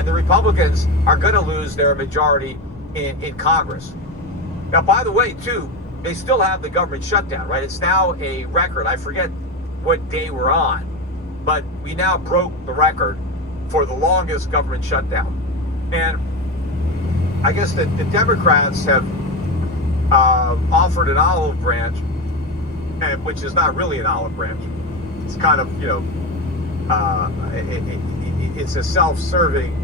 and the Republicans are going to lose their majority in Congress. Now, by the way, too, they still have the government shutdown, right? It's now a record. I forget what day we're on, but we now broke the record for the longest government shutdown. And I guess that the Democrats have offered an olive branch, and which is not really an olive branch. It's kind of, it's a self-serving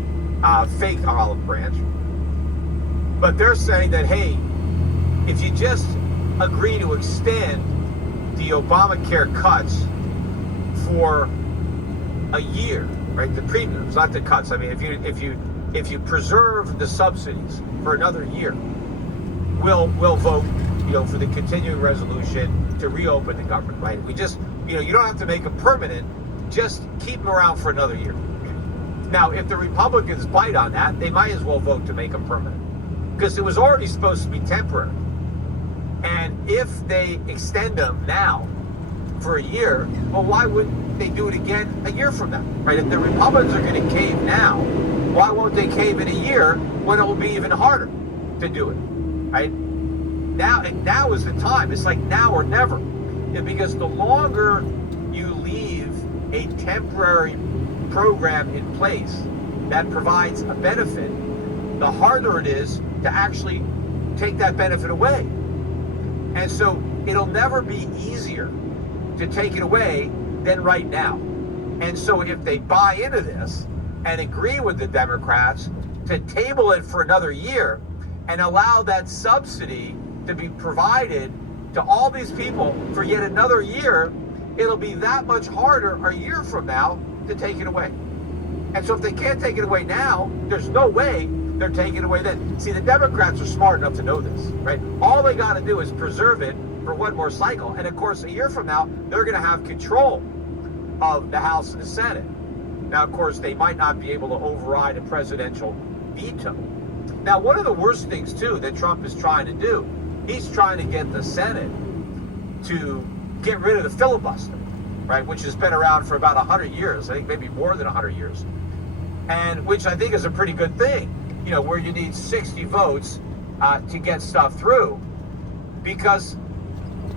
fake olive branch. But they're saying that, hey, if you just agree to extend the Obamacare cuts for a year, right? The premiums, not the cuts. I mean, if you preserve the subsidies for another year, we'll vote, for the continuing resolution to reopen the government, right? We just, you don't have to make them permanent. Just keep them around for another year. Now, if the Republicans bite on that, they might as well vote to make them permanent, because it was already supposed to be temporary. And if they extend them now for a year, well, why wouldn't they do it again a year from now, right? If the Republicans are going to cave now, why won't they cave in a year when it will be even harder to do it, right? Now is the time. It's like now or never. Because the longer you leave a temporary program in place that provides a benefit, the harder it is to actually take that benefit away. And so it'll never be easier to take it away than right now. And so if they buy into this and agree with the Democrats to table it for another year and allow that subsidy to be provided to all these people for yet another year, it'll be that much harder a year from now to take it away. And so if they can't take it away now, there's no way they're taking it away then. See, the Democrats are smart enough to know this, right? All they got to do is preserve it for one more cycle. And of course, a year from now, they're going to have control of the House and the Senate. Now, of course, they might not be able to override a presidential veto. Now, one of the worst things, too, that Trump is trying to do, he's trying to get the Senate to get rid of the filibuster, right, which has been around for about 100 years, I think maybe more than 100 years, and which I think is a pretty good thing, where you need 60 votes to get stuff through, because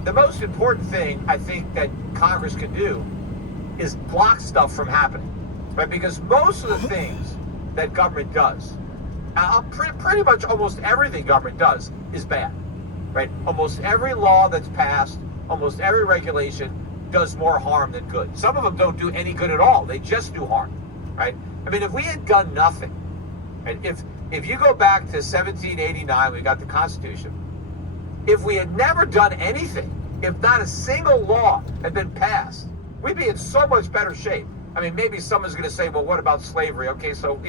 the most important thing I think that Congress can do is block stuff from happening, right, because most of the things that government does, pretty much almost everything government does is bad, right? Almost every law that's passed, almost every regulation does more harm than good. Some of them don't do any good at all. They just do harm, right? I mean, if we had done nothing, right? If you go back to 1789, we got the Constitution. If we had never done anything, if not a single law had been passed, we'd be in so much better shape. I mean, maybe someone's going to say, well, what about slavery? Okay, so,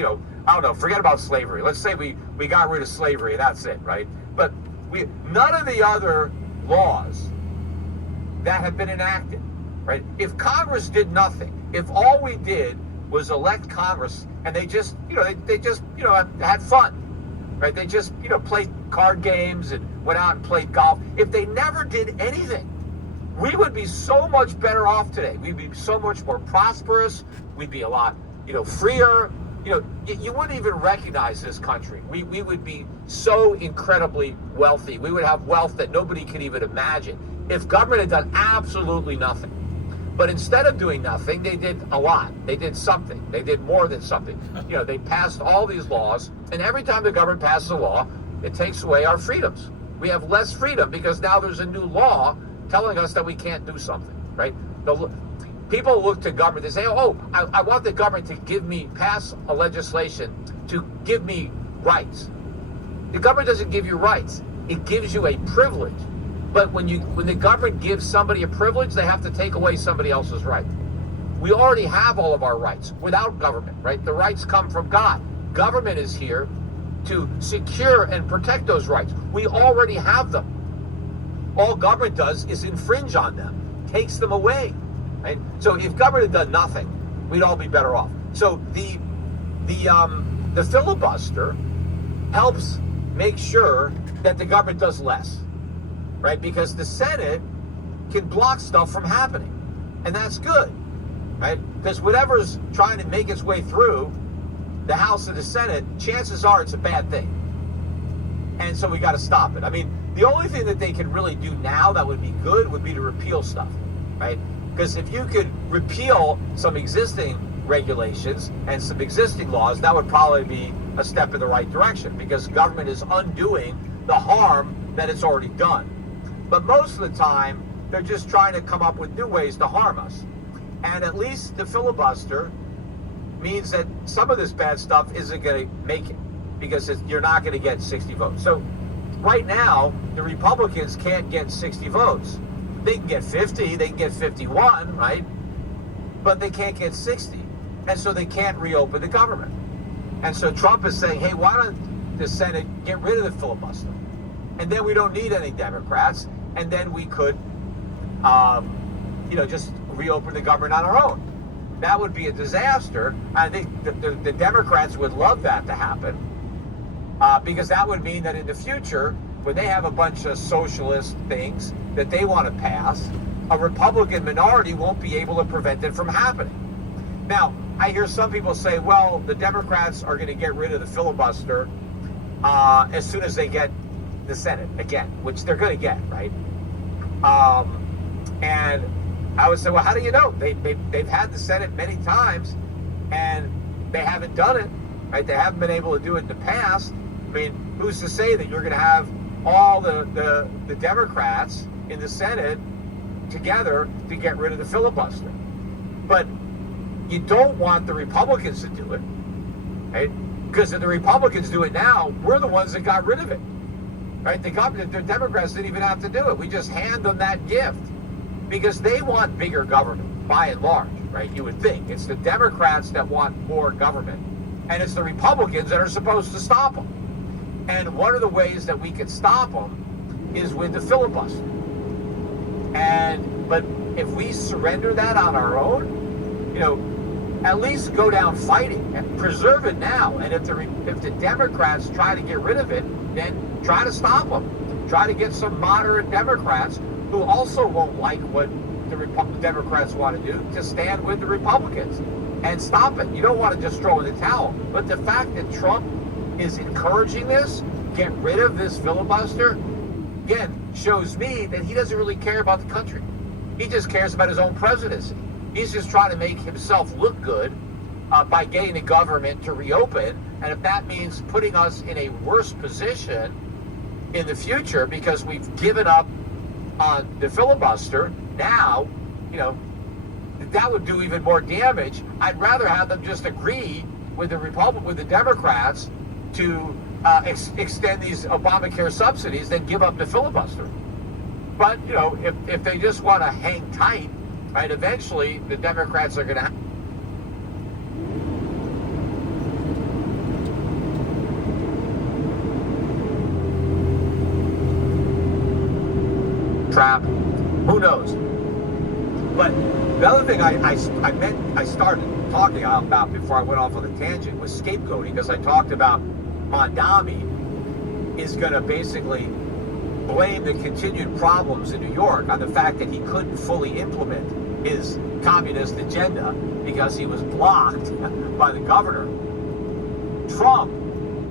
I don't know, forget about slavery. Let's say we got rid of slavery, and that's it, right? But none of the other laws that have been enacted, right? If Congress did nothing, if all we did was elect Congress and they just, they just had fun, right? They just, played card games and went out and played golf. If they never did anything, we would be so much better off today. We'd be so much more prosperous. We'd be a lot, freer. You wouldn't even recognize this country. We would be so incredibly wealthy. We would have wealth that nobody could even imagine if government had done absolutely nothing. But instead of doing nothing, they did a lot. They did something. They did more than something. They passed all these laws, and every time the government passes a law, it takes away our freedoms. We have less freedom because now there's a new law telling us that we can't do something, right? People look to government, they say, I want the government to pass a legislation to give me rights. The government doesn't give you rights. It gives you a privilege. But when the government gives somebody a privilege, they have to take away somebody else's right. We already have all of our rights without government, right? The rights come from God. Government is here to secure and protect those rights. We already have them. All government does is infringe on them, takes them away. Right? So if government had done nothing, we'd all be better off. So the filibuster helps make sure that the government does less, right? Because the Senate can block stuff from happening, and that's good, right? Because whatever's trying to make its way through, the House and the Senate, chances are it's a bad thing. And so we got to stop it. I mean, the only thing that they can really do now that would be good would be to repeal stuff, right? Because if you could repeal some existing regulations and some existing laws, that would probably be a step in the right direction, because government is undoing the harm that it's already done. But most of the time, they're just trying to come up with new ways to harm us. And at least the filibuster means that some of this bad stuff isn't going to make it, because you're not going to get 60 votes. So right now, the Republicans can't get 60 votes. They can get 50, they can get 51, right? But they can't get 60. And so they can't reopen the government. And so Trump is saying, hey, why don't the Senate get rid of the filibuster? And then we don't need any Democrats. And then we could, just reopen the government on our own. That would be a disaster. I think the Democrats would love that to happen, because that would mean that in the future, when they have a bunch of socialist things that they want to pass, a Republican minority won't be able to prevent it from happening. Now, I hear some people say, well, the Democrats are going to get rid of the filibuster as soon as they get the Senate again, which they're going to get, right? And I would say, well, how do you know? They've had the Senate many times, and they haven't done it, right? They haven't been able to do it in the past. I mean, who's to say that you're going to have all the Democrats in the Senate together to get rid of the filibuster? But you don't want the Republicans to do it, right? Because if the Republicans do it now, we're the ones that got rid of it, right? The Democrats didn't even have to do it. We just hand them that gift, because they want bigger government by and large, right? You would think it's the Democrats that want more government, and it's the Republicans that are supposed to stop them. And one of the ways that we can stop them is with the filibuster. But if we surrender that on our own, at least go down fighting and preserve it now. And if the Democrats try to get rid of it, then try to stop them. Try to get some moderate Democrats who also won't like what the Democrats want to do to stand with the Republicans and stop it. You don't want to just throw in the towel. But the fact that Trump is encouraging this, get rid of this filibuster, again, shows me that he doesn't really care about the country. He just cares about his own presidency. He's just trying to make himself look good by getting the government to reopen. And if that means putting us in a worse position in the future because we've given up on the filibuster, now, that would do even more damage. I'd rather have them just agree with the Democrats to extend these Obamacare subsidies than give up the filibuster. But, if they just want to hang tight, right, eventually the Democrats are going to trap. Who knows? But the other thing I started talking about before I went off on the tangent was scapegoating, because I talked about Mondami is going to basically blame the continued problems in New York on the fact that he couldn't fully implement his communist agenda because he was blocked by the governor. Trump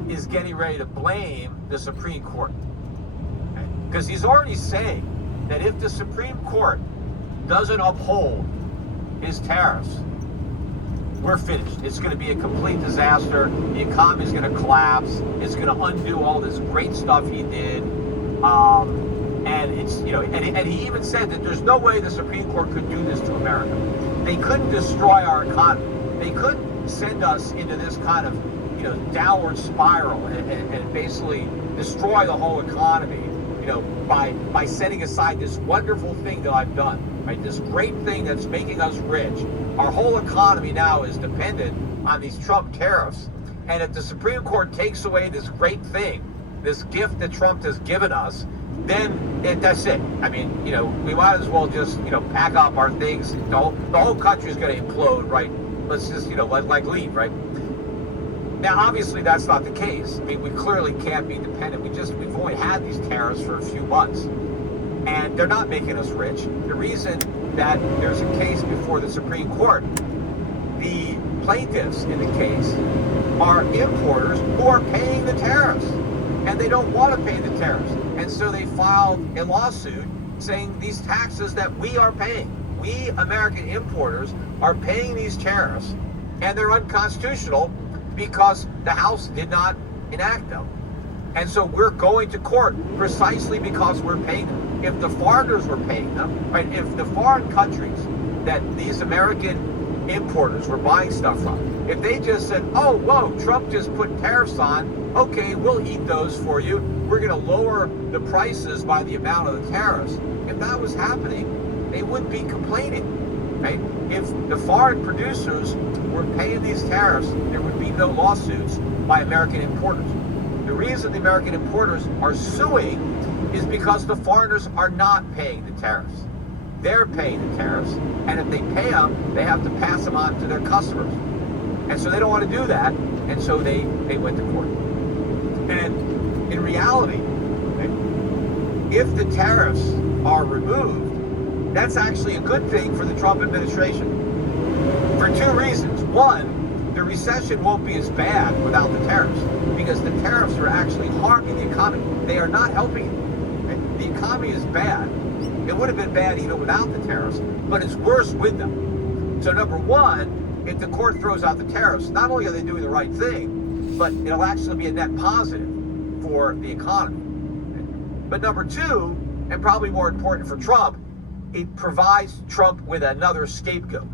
is getting ready to blame the Supreme Court, because he's already saying that if the Supreme Court doesn't uphold his tariffs, we're finished. It's going to be a complete disaster. The economy is going to collapse. It's going to undo all this great stuff he did. And it's, and he even said that there's no way the Supreme Court could do this to America. They couldn't destroy our economy. They couldn't send us into this kind of, downward spiral and basically destroy the whole economy, by setting aside this wonderful thing that I've done, right? This great thing that's making us rich. Our whole economy now is dependent on these Trump tariffs. And if the Supreme Court takes away this great thing, this gift that Trump has given us, then that's it. I mean, we might as well just, pack up our things. The whole country is going to implode, right? Let's just, leave, right? Now, obviously, that's not the case. I mean, we clearly can't be dependent. We've only had these tariffs for a few months, and they're not making us rich. The reason that there's a case before the Supreme Court, the plaintiffs in the case are importers who are paying the tariffs, and they don't want to pay the tariffs. And so they filed a lawsuit saying these taxes that we are paying, we American importers are paying these tariffs, and they're unconstitutional because the House did not enact them. And so we're going to court precisely because we're paying them. If the foreigners were paying them, right? If the foreign countries that these American importers were buying stuff from, if they just said, oh, whoa, Trump just put tariffs on, okay, we'll eat those for you. We're going to lower the prices by the amount of the tariffs. If that was happening, they wouldn't be complaining, right? If the foreign producers were paying these tariffs, there would be no lawsuits by American importers. The reason the American importers are suing is because the foreigners are not paying the tariffs. They're paying the tariffs, and if they pay them, they have to pass them on to their customers. And so they don't want to do that, and so they went to court. And in reality, right, if the tariffs are removed, that's actually a good thing for the Trump administration for two reasons. One, the recession won't be as bad without the tariffs, because the tariffs are actually harming the economy. They are not helping it. Right? The economy is bad. It would have been bad even without the tariffs, but it's worse with them. So number one, if the court throws out the tariffs, not only are they doing the right thing, but it'll actually be a net positive for the economy. But number two, and probably more important for Trump, it provides Trump with another scapegoat.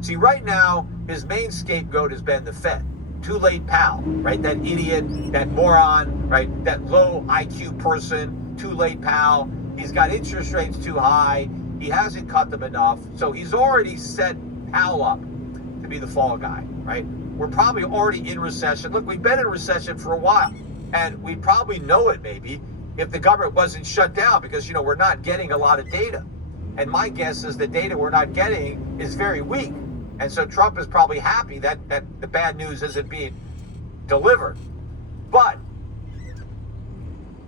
See, right now, his main scapegoat has been the Fed. Too late, pal, right? That idiot, that moron, right? That low IQ person, too late, pal. He's got interest rates too high. He hasn't cut them enough. So he's already set Powell up to be the fall guy, right? We're probably already in recession. Look, we've been in recession for a while, and we probably know it maybe if the government wasn't shut down, because, you know, we're not getting a lot of data. And my guess is the data we're not getting is very weak. And so Trump is probably happy that the bad news isn't being delivered. But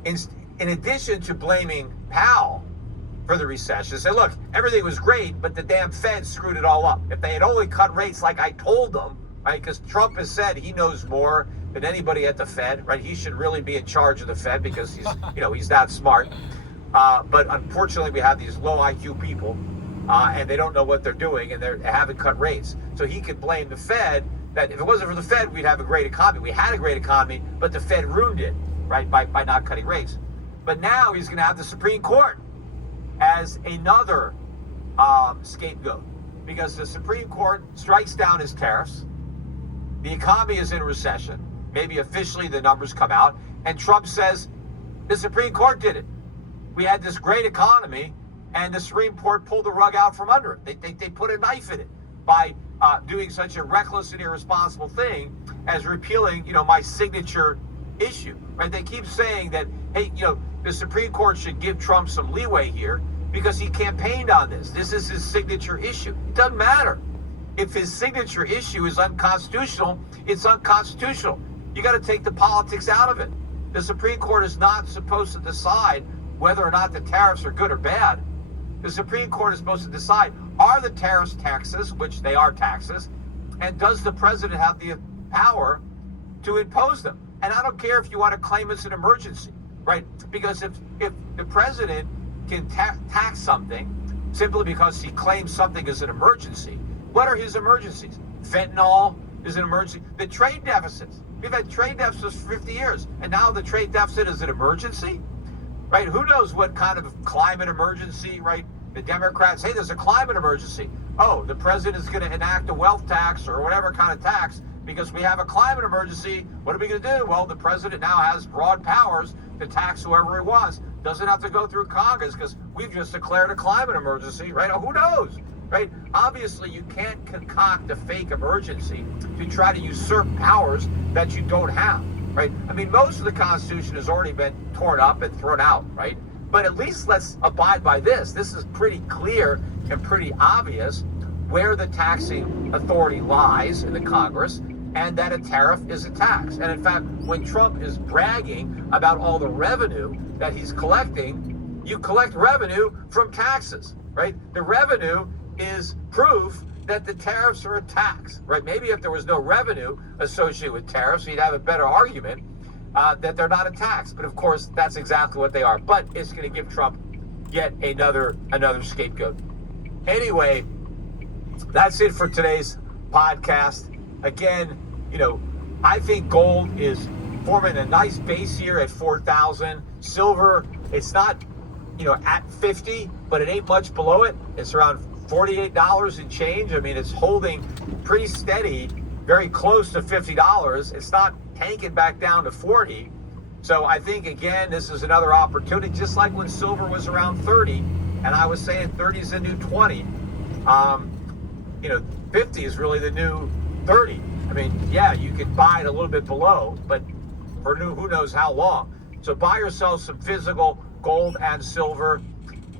in addition to blaming Powell for the recession, say, look, everything was great, but the damn Fed screwed it all up. If they had only cut rates like I told them, right? Because Trump has said he knows more than anybody at the Fed, right? He should really be in charge of the Fed because he's, you know, he's that smart. But unfortunately, we have these low IQ people. And they don't know what they're doing, and they haven't cut rates. So he could blame the Fed that if it wasn't for the Fed, we'd have a great economy. We had a great economy, but the Fed ruined it, right, by not cutting rates. But now he's going to have the Supreme Court as another scapegoat, because the Supreme Court strikes down his tariffs. The economy is in recession. Maybe officially the numbers come out, and Trump says the Supreme Court did it. We had this great economy, and the Supreme Court pulled the rug out from under it. They put a knife in it by doing such a reckless and irresponsible thing as repealing, you know, my signature issue, right? They keep saying that, hey, you know, the Supreme Court should give Trump some leeway here because he campaigned on this. This is his signature issue. It doesn't matter. If his signature issue is unconstitutional, it's unconstitutional. You got to take the politics out of it. The Supreme Court is not supposed to decide whether or not the tariffs are good or bad. The Supreme Court is supposed to decide, are the tariffs taxes, which they are taxes, and does the president have the power to impose them? And I don't care if you want to claim it's an emergency, right? Because if the president can tax something simply because he claims something is an emergency, what are his emergencies? Fentanyl is an emergency. The trade deficits. We've had trade deficits for 50 years, and now the trade deficit is an emergency? Right? Who knows what kind of climate emergency, right? The Democrats, hey, there's a climate emergency. Oh, the president is going to enact a wealth tax or whatever kind of tax because we have a climate emergency. What are we going to do? Well, the president now has broad powers to tax whoever he wants. Doesn't have to go through Congress because we've just declared a climate emergency, right? Oh, who knows, right? Obviously, you can't concoct a fake emergency to try to usurp powers that you don't have. Right? I mean, most of the Constitution has already been torn up and thrown out, right? But at least let's abide by this. This is pretty clear and pretty obvious where the taxing authority lies in the Congress, and that a tariff is a tax. And in fact, when Trump is bragging about all the revenue that he's collecting, you collect revenue from taxes, right? The revenue is proof that the tariffs are a tax, right? Maybe if there was no revenue associated with tariffs, you'd have a better argument that they're not a tax. But of course, that's exactly what they are. But it's going to give Trump yet another scapegoat. Anyway, that's it for today's podcast. Again, I think gold is forming a nice base here at 4,000. Silver, it's not, at 50, but it ain't much below it. It's around $48 and change. I mean, it's holding pretty steady, very close to $50. It's not tanking back down to 40. So I think, again, this is another opportunity, just like when silver was around 30, and I was saying 30 is the new 20. 50 is really the new 30. I mean, yeah, you could buy it a little bit below, but for who knows how long. So buy yourself some physical gold and silver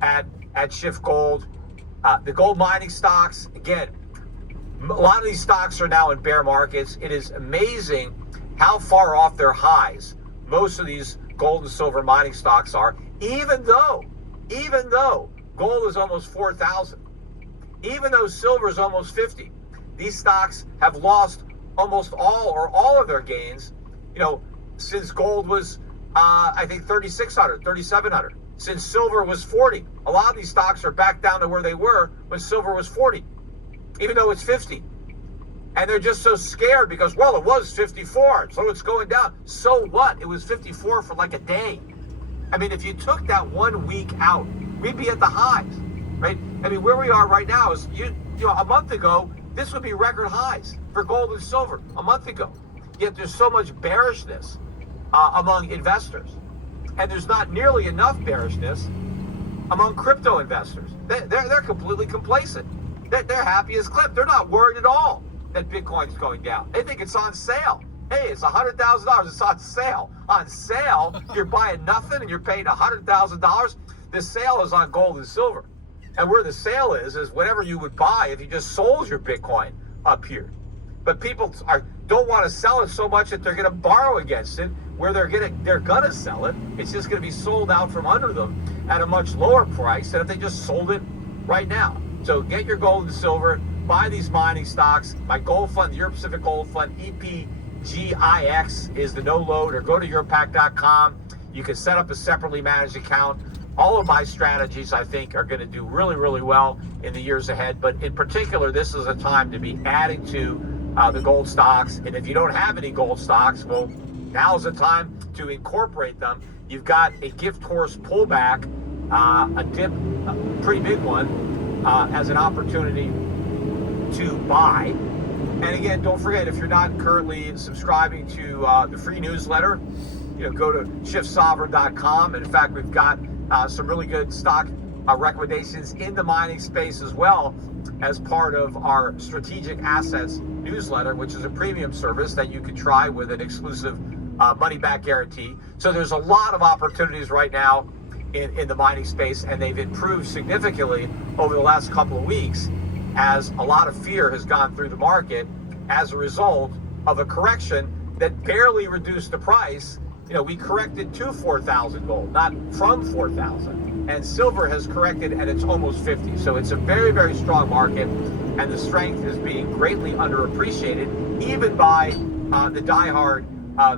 at Shift Gold. The gold mining stocks, again, a lot of these stocks are now in bear markets. It is amazing how far off their highs most of these gold and silver mining stocks are, even though gold is almost 4,000, even though silver is almost 50. These stocks have lost almost all of their gains, since gold was, I think, 3,600, 3,700. Since silver was 40. A lot of these stocks are back down to where they were when silver was 40, even though it's 50. And they're just so scared because, well, it was 54, so it's going down. So what? It was 54 for like a day. I mean, if you took that 1 week out, we'd be at the highs, right? I mean, where we are right now is, a month ago, this would be record highs for gold and silver a month ago. Yet there's so much bearishness among investors. And there's not nearly enough bearishness among crypto investors. They're completely complacent. They're happy as clip. They're not worried at all that Bitcoin's going down. They think it's on sale. Hey, it's $100,000. It's on sale. On sale, you're buying nothing and you're paying $100,000. The sale is on gold and silver. And where the sale is whatever you would buy if you just sold your Bitcoin up here. But people don't want to sell it so much that they're going to borrow against it, where they're gonna sell it. It's just going to be sold out from under them at a much lower price than if they just sold it right now. So get your gold and silver, buy these mining stocks. My gold fund, the Euro Pacific Gold Fund, EPGIX is the no load, or go to europac.com. You can set up a separately managed account. All of my strategies, I think, are going to do really, really well in the years ahead. But in particular, this is a time to be adding to the gold stocks. And if you don't have any gold stocks, well, now's the time to incorporate them. You've got a gift horse pullback, a dip, a pretty big one, as an opportunity to buy. And again, don't forget, if you're not currently subscribing to the free newsletter, go to shiftsovereign.com. And in fact, we've got some really good stock recommendations in the mining space as well, as part of our strategic assets newsletter, which is a premium service that you can try with an exclusive money back guarantee. So there's a lot of opportunities right now in the mining space, and they've improved significantly over the last couple of weeks as a lot of fear has gone through the market as a result of a correction that barely reduced the price. We corrected to 4,000 gold, not from 4,000. And silver has corrected and it's almost 50. So it's a very, very strong market, and the strength is being greatly underappreciated, even by the diehard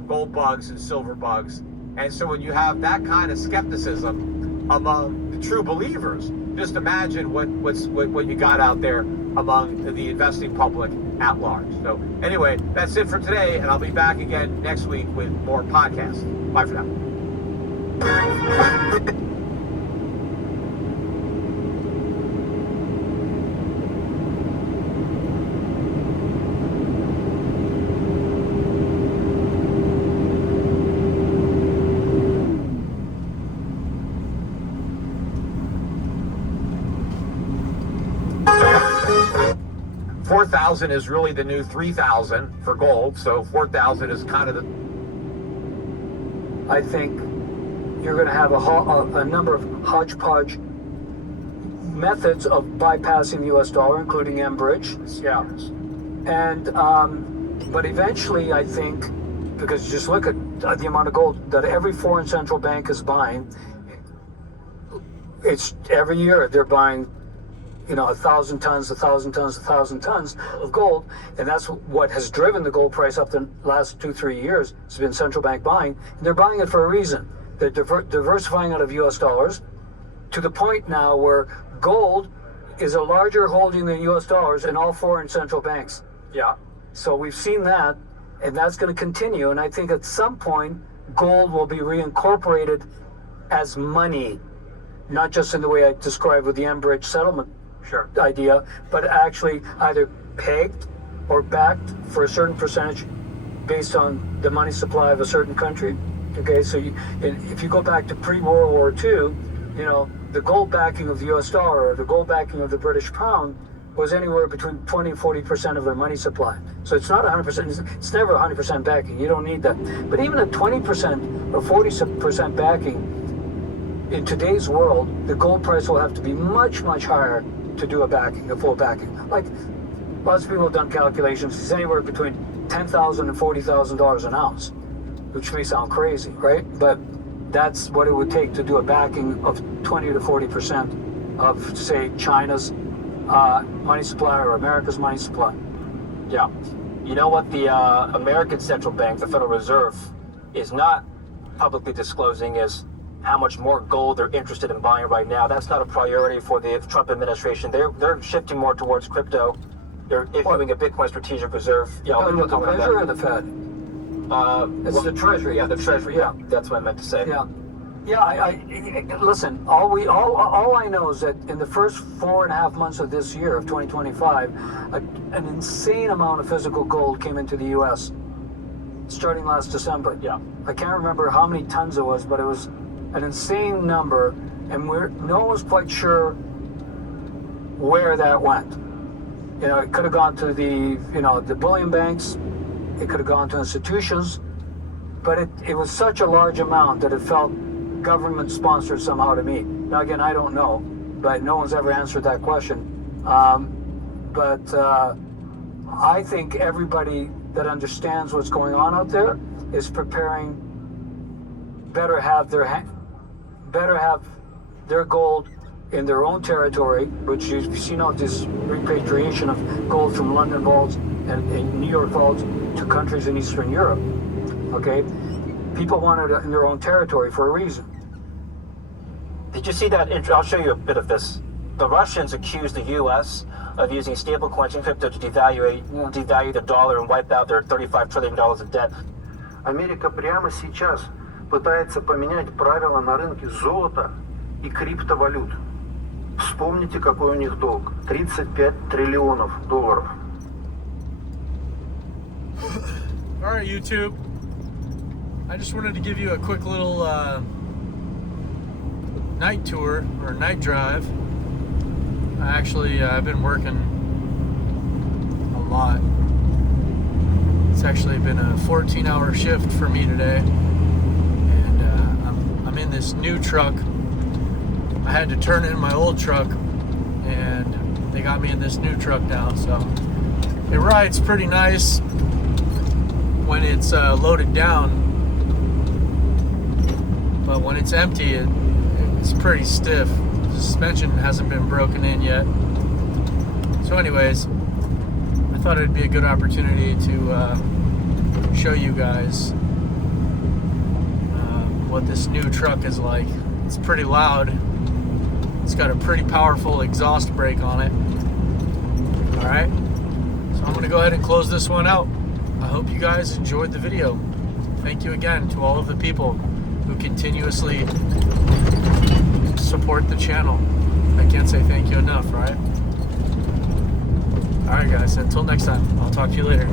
gold bugs and silver bugs. And so when you have that kind of skepticism among the true believers, just imagine what you got out there among the investing public at large. So anyway, that's it for today, and I'll be back again next week with more podcasts. Bye for now. 4,000 is really the new 3,000 for gold. So 4,000 is kind of the... I think you're going to have a number of hodgepodge methods of bypassing the U.S. dollar, including Enbridge. Yeah. And, but eventually, I think, because just look at the amount of gold that every foreign central bank is buying, it's every year they're buying 1,000 tons, 1,000 tons, 1,000 tons of gold, and that's what has driven the gold price up the last 2-3 years. It's been central bank buying. And they're buying it for a reason. They're diversifying out of U.S. dollars to the point now where gold is a larger holding than U.S. dollars in all foreign central banks. Yeah. So we've seen that, and that's going to continue. And I think at some point, gold will be reincorporated as money, not just in the way I described with the Enbridge settlement idea, but actually either pegged or backed for a certain percentage based on the money supply of a certain country. Okay, so if you go back to pre-World War II, the gold backing of the U.S. dollar or the gold backing of the British pound was anywhere between 20 and 40% of their money supply. So it's not 100%, it's never 100% backing. You don't need that. But even at 20% or 40% backing, in today's world, the gold price will have to be much, much higher to do a full backing. Like, lots of people have done calculations, it's anywhere between $10,000 and $40,000 an ounce, which may sound crazy, right? But that's what it would take to do a backing of 20 to 40% of, say, China's money supply or America's money supply. Yeah. You know what the American Central Bank, the Federal Reserve, is not publicly disclosing is how much more gold they're interested in buying right now. That's not a priority for the Trump administration. They're shifting more towards crypto. They're issuing a Bitcoin strategic reserve. Yeah, The Treasury or the Fed? It's the Treasury. Yeah, the Treasury. Yeah, that's what I meant to say. Yeah. Yeah, I listen, all I know is that in the first 4.5 months of this year, of 2025, an insane amount of physical gold came into the U.S. starting last December. Yeah. I can't remember how many tons it was, but it was an insane number, and no one's quite sure where that went. It could have gone to the bullion banks, it could have gone to institutions, but it was such a large amount that it felt government sponsored somehow to me. Now again, I don't know, but no one's ever answered that question. But I think everybody that understands what's going on out there is preparing, better have their gold in their own territory, which you've seen out this repatriation of gold from London vaults and New York vaults to countries in Eastern Europe. Okay? People want it in their own territory for a reason. Did you see that? I'll show you a bit of this. The Russians accused the U.S. of using stablecoins and crypto to devalue the dollar and wipe out their $35 trillion of debt. Америка прямо сейчас пытается поменять правила на рынке золота и криптовалют. Вспомните, какой у них долг. 35 триллионов долларов. All right, YouTube. I just wanted to give you a quick little night tour or night drive. I've been working a lot. It's actually been a 14-hour shift for me today, and I'm in this new truck. I had to turn in my old truck, and they got me in this new truck now, so it rides pretty nice when it's loaded down, but when it's empty, it's pretty stiff. The suspension hasn't been broken in yet. So anyways, I thought it'd be a good opportunity to show you guys what this new truck is like. It's pretty loud. It's got a pretty powerful exhaust brake on it. Alright, so I'm going to go ahead and close this one out. I hope you guys enjoyed the video. Thank you again to all of the people who continuously support the channel. I can't say thank you enough, right? Alright guys, until next time, I'll talk to you later.